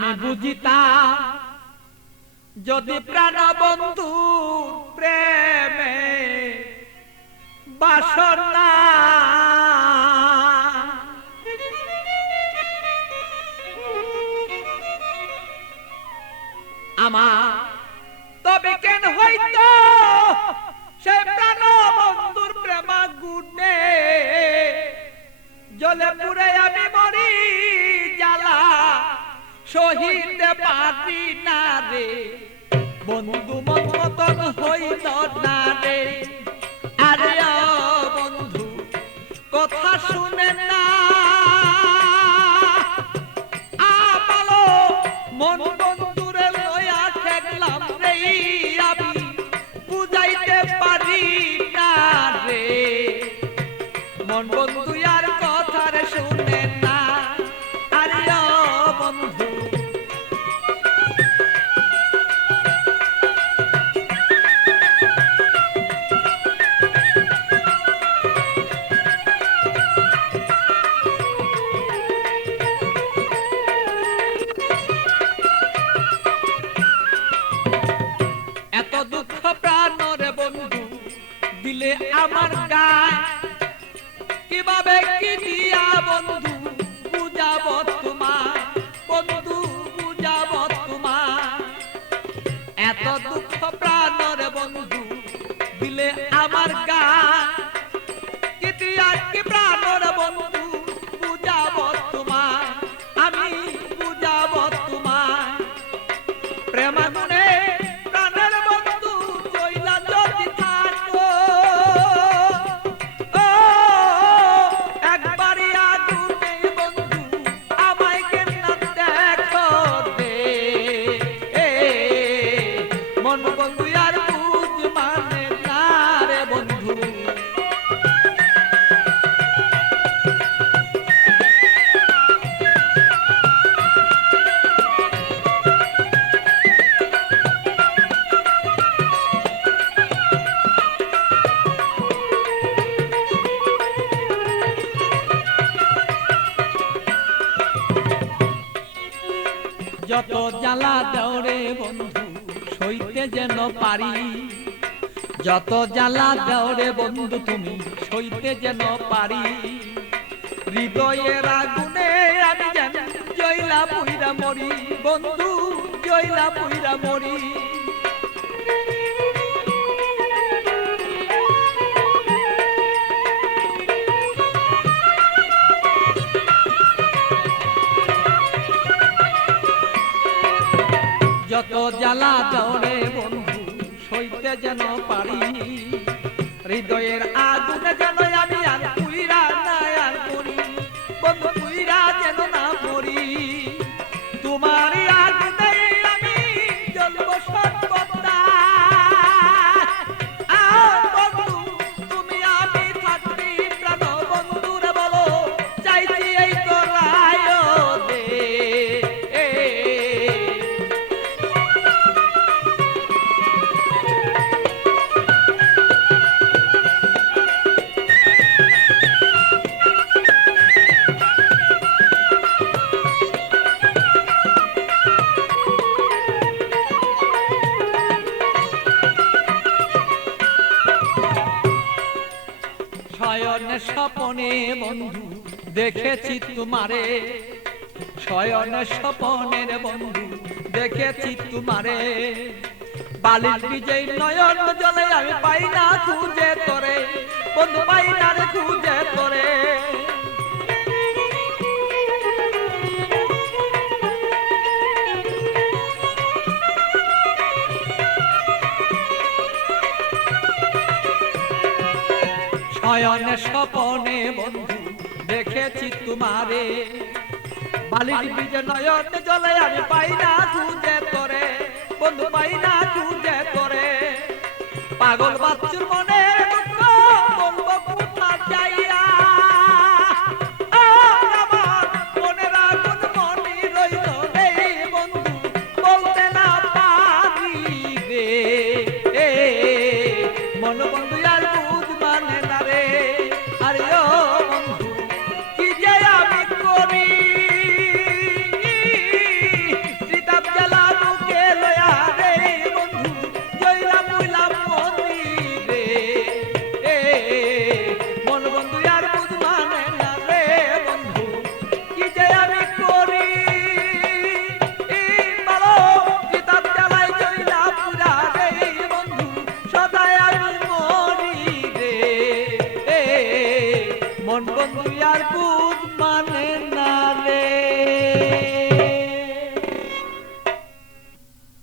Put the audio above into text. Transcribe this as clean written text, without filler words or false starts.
আমি বুঝিতাম যদি প্রাণ বন্ধু প্রেমে বাসনা আমার তবে কেন হইতো সে প্রাণ বন্ধুর প্রেমা গুণে জলে পুরে আমি মরি জ্বালা সহিতে পারি না রে বন্ধু মন মতন হইল না রে আরে বন্ধু কথা শুনে না আমালো মন বন্ধুরে লয়া ঠেকলাম রে আমি বুঝাইতে পারি না রে মন বন্ধু আর কথা রে শুনে না আরে বন্ধু এত দুঃখ প্রাণরে বন্ধু দিলে আমার গায় কিভাবে কি দিয়া বন্ধু বুঝাব তোমার বন্ধু বুঝাব তোমার এত দুঃখ প্রাণরে বন্ধু দিলে আমার গায় কি দিয়া কি প্রাণরে বন্ধু বুঝাব তোমার আমি বুঝাব তোমার প্রেমাগুনে প্রাণের বন্ধু জইলা যদি থাকো ও একবারই আগুনে বন্ধু আমায় কেন দেখো দে মন বন্ধু আর বুঝ মানে না রে বন্ধু যত জ্বালা দেওরে বন্ধু সইতে যেন পারি যত জ্বালা দেওরে বন্ধু তুমি সইতে যেন পারি হৃদয়ের আগুনে আমি যেন জয়লা পুইরা মরি বন্ধু জয়লা পুইরা মরি যত জ্বালা দেওরে বন্ধু সইতে যেন পারি হৃদয়ের আগুনে যেন আমি আর পুইরা না আর করি বন্ধু পুইরা যেন না মরি তোমার আগুনে আমি জ্বলব সর্বদা বন্ধু তুমি আমি থাকবি প্রাণ বন্ধুরে বলো চাইছি এই তো রায় দে শয়নে স্বপনে বন্ধু দেখেছি তোমারে শয়নে স্বপনের বন্ধু দেখেছি তোমারে বালির বিজয় নয়ন জলে আমি পাই না খুঁজে তোরে বন্ধু পাই না রে খুঁজে তোরে শয়নে স্বপনে বন্ধু দেখেছি তোমারে বালির বিজয় নয়ন জলে আমি পাই না খুঁজে তোরে বন্ধু পাই না খুঁজে তোরে পাগল বাচ্চুর মনে দুঃখ বলবো কোথা যাইয়া আমার মনের আগুন মনে রইল রে বন্ধু বলতে না পারি রে মন বন্ধু আর বুঝ মানে না রে আরে ও বন্ধু কি যে আমি করি মন বন্ধু আর কুদ মানে না রে।